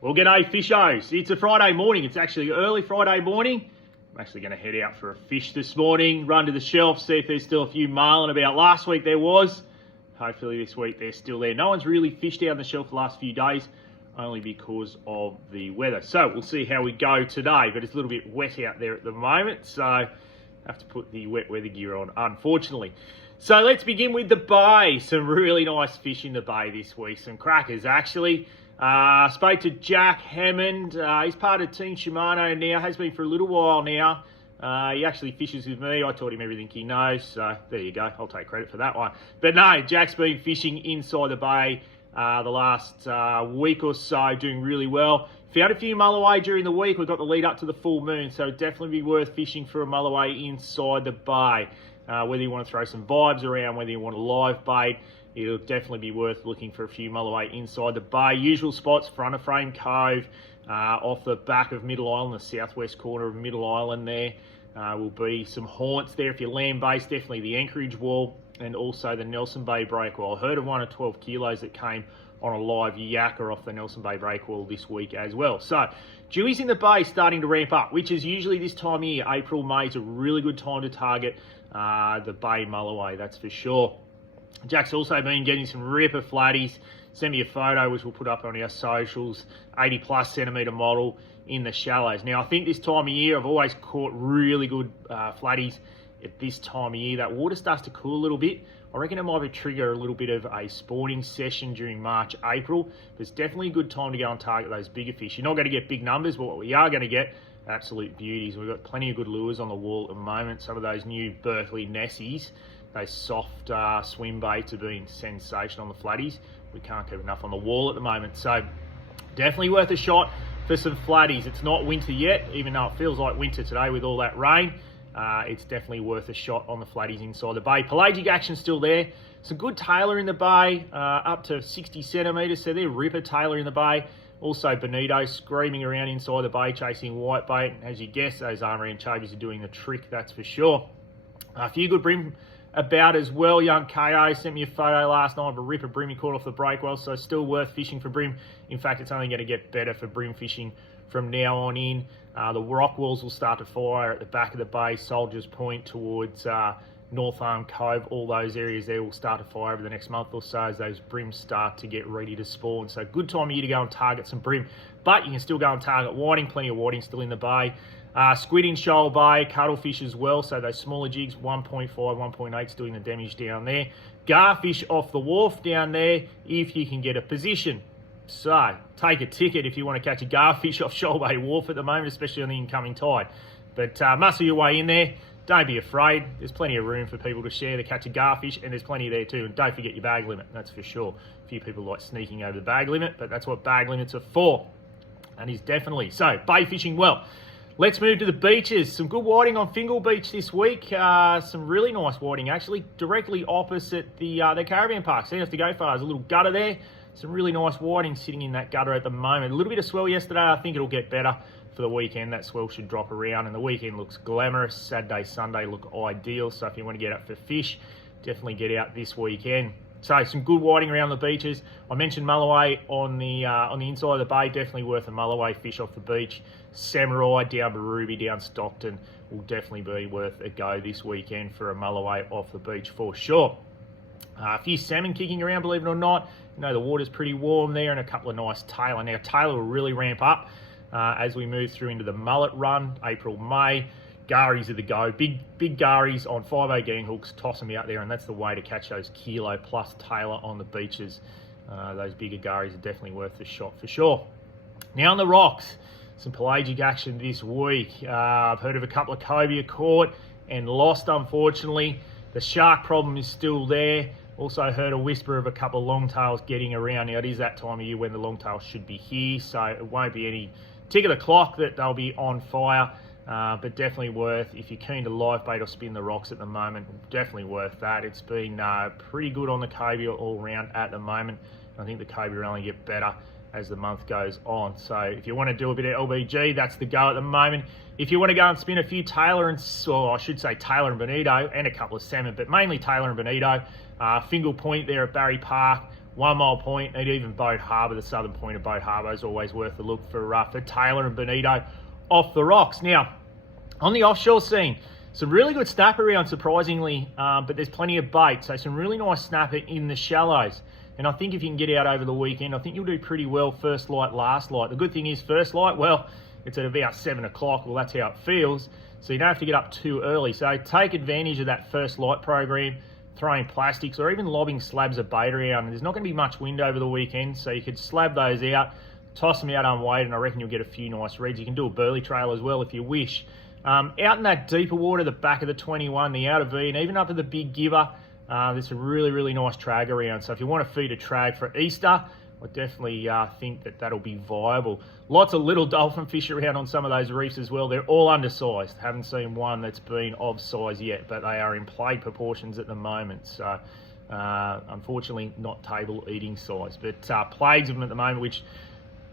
Well, g'day fishos. It's a Friday morning. It's actually early Friday morning. I'm actually going to head out for a fish this morning, run to the shelf, see if there's still a few marlin about. Last week there was. Hopefully this week they're still there. No one's really fished out on the shelf the last few days, only because of the weather. So we'll see how we go today, but it's a little bit wet out there at the moment, so I have to put the wet weather gear on, unfortunately. So let's begin with the bay. Some really nice fish in the bay this week. Some crackers, actually. Spoke to Jack Hammond. He's part of Team Shimano now, has been for a little while now. He actually fishes with me. I taught him everything he knows, so there you go. I'll take credit for that one. But no, Jack's been fishing inside the bay the last week or so, doing really well. Found a few mulloway during the week. We've got the lead up to the full moon, so it'd definitely be worth fishing for a mulloway inside the bay. Whether you want to throw some vibes around, whether you want a live bait, it'll definitely be worth looking for a few mulloway inside the bay. Usual spots: front of Frame Cove, off the back of Middle Island, the southwest corner of Middle Island there. Will be some haunts there if you're land-based, definitely the Anchorage Wall and also the Nelson Bay Breakwall. I heard of one of 12 kilos that came on a live yakka off the Nelson Bay Breakwall this week as well. So, dewies in the bay starting to ramp up, which is usually this time of year. April, May is a really good time to target the bay mulloway, that's for sure. Jack's also been getting some ripper flatties. Send me a photo, which we'll put up on our socials. 80 plus centimetre model in the shallows. Now, I think this time of year, I've always caught really good flatties at this time of year. That water starts to cool a little bit. I reckon it might trigger a little bit of a spawning session during March, April. But it's definitely a good time to go and target those bigger fish. You're not going to get big numbers, but what we are going to get, absolute beauties. We've got plenty of good lures on the wall at the moment. Some of those new Berkeley Nessies, those soft swim baits, have been sensational on the flatties. We can't keep enough on the wall at the moment. So definitely worth a shot for some flatties. It's not winter yet, even though it feels like winter today with all that rain. It's definitely worth a shot on the flatties inside the bay. Pelagic action's still there. Some good tailor in the bay, up to 60 centimetres. So they're ripper tailor in the bay. Also bonito screaming around inside the bay, chasing whitebait. As you guess, those armour anchovies are doing the trick, that's for sure. A few good brim about as well. Young KO sent me a photo last night of a ripper brim he caught off the breakwell, so still worth fishing for brim. In fact, it's only going to get better for brim fishing from now on in. The rock walls will start to fire at the back of the bay, Soldiers Point towards North Arm Cove. All those areas there will start to fire over the next month or so as those brims start to get ready to spawn. So good time of year to go and target some brim, but you can still go and target whiting. Plenty of whiting still in the bay. Squid in Shoal Bay, cuttlefish as well, so those smaller jigs, 1.5, 1.8's doing the damage down there. Garfish off the wharf down there if you can get a position. So, take a ticket if you want to catch a garfish off Shoal Bay Wharf at the moment, especially on the incoming tide. But muscle your way in there. Don't be afraid. There's plenty of room for people to share to catch a garfish, and there's plenty there too. And don't forget your bag limit, that's for sure. A few people like sneaking over the bag limit, but that's what bag limits are for. And is definitely. So, bay fishing well. Let's move to the beaches. Some good whiting on Fingal Beach this week. Some really nice whiting, actually, directly opposite the caravan park. So you don't have to go far. There's a little gutter there. Some really nice whiting sitting in that gutter at the moment. A little bit of swell yesterday. I think it'll get better for the weekend. That swell should drop around, and the weekend looks glamorous. Saturday, Sunday look ideal. So if you want to get up for fish, definitely get out this weekend. So some good whiting around the beaches. I mentioned mulloway on the inside of the bay. Definitely worth a mulloway fish off the beach. Samurai down Barooby, down Stockton will definitely be worth a go this weekend for a mulloway off the beach for sure. A few salmon kicking around, believe it or not. You know, the water's pretty warm there, and a couple of nice tailor. Now, tailor will really ramp up as we move through into the mullet run, April, May. Garies are the go. Big garies on 5/0 gang hooks, toss them out there, and that's the way to catch those kilo plus tailor on the beaches. Those bigger garies are definitely worth the shot for sure. Now on the rocks, some pelagic action this week. I've heard of a couple of cobia caught and lost, unfortunately. The shark problem is still there. Also heard a whisper of a couple of longtails getting around. Now, it is that time of year when the longtails should be here, so it won't be any tick of the clock that they'll be on fire. But definitely worth, if you're keen to live bait or spin the rocks at the moment, definitely worth that. It's been pretty good on the cobia all round at the moment. I think the cobia will only get better as the month goes on. So if you want to do a bit of LBG, that's the go at the moment. If you want to go and spin a few Taylor and, or I should say Taylor and Bonito, and a couple of salmon, but mainly Taylor and Bonito, Fingal Point there at Barry Park 1 Mile Point, and even Boat Harbour. The southern point of Boat Harbour is always worth a look for Taylor and Bonito off the rocks. Now, on the offshore scene, some really good snapper around, surprisingly, but there's plenty of bait. So some really nice snapper in the shallows. And I think if you can get out over the weekend, I think you'll do pretty well first light, last light. The good thing is first light, well, it's at about 7 o'clock. Well, that's how it feels. So you don't have to get up too early. So take advantage of that first light program, throwing plastics or even lobbing slabs of bait around. And there's not going to be much wind over the weekend, so you could slab those out, toss them out unweighted, and I reckon you'll get a few nice reeds. You can do a burley trail as well if you wish. Out in that deeper water, the back of the 21, the outer V, and even up at the Big Giver, there's a really, really nice trag around. So if you want to feed a trag for Easter, I definitely think that'll be viable. Lots of little dolphin fish around on some of those reefs as well. They're all undersized. Haven't seen one that's been of size yet, but they are in plate proportions at the moment. So unfortunately not table eating size, but plagues of them at the moment, which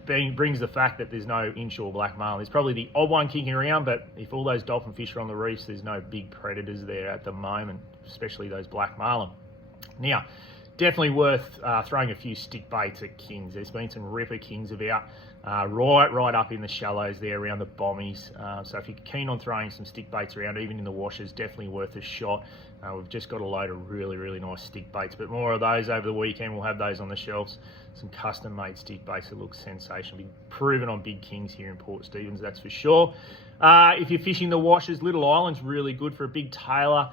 brings the fact that there's no inshore black marlin. There's probably the odd one kicking around, but if all those dolphin fish are on the reefs, there's no big predators there at the moment, especially those black marlin. Now, definitely worth throwing a few stick baits at kings. There's been some ripper kings about right up in the shallows there around the bommies. So if you're keen on throwing some stick baits around, even in the washers, definitely worth a shot. We've just got a load of really, really nice stick baits, but more of those over the weekend. We'll have those on the shelves. Some custom-made stick baits that look sensational. Be proven on big kings here in Port Stephens, that's for sure. If you're fishing the washers, Little Island's really good for a big tailor.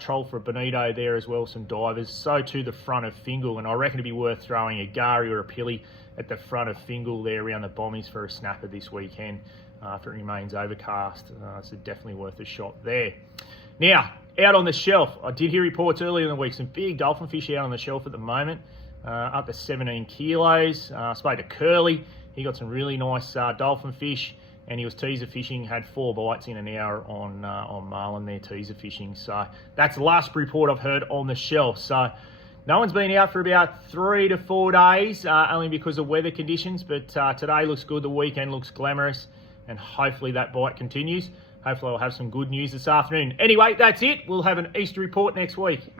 Troll for a bonito there as well, some divers. So to the front of Fingal, and I reckon it'd be worth throwing a gari or a pilly at the front of Fingal there around the bommies for a snapper this weekend if it remains overcast. So definitely worth a shot there. Now, out on the shelf, I did hear reports earlier in the week, some big dolphin fish out on the shelf at the moment, up to 17 kilos. Spoke to Curly, he got some really nice dolphin fish, and he was teaser fishing, had 4 bites in an hour on marlin there, teaser fishing. So that's the last report I've heard on the shelf. So no one's been out for about 3 to 4 days, only because of weather conditions, but today looks good, the weekend looks glamorous, and hopefully that bite continues. Hopefully I'll have some good news this afternoon. Anyway, that's it. We'll have an Easter report next week.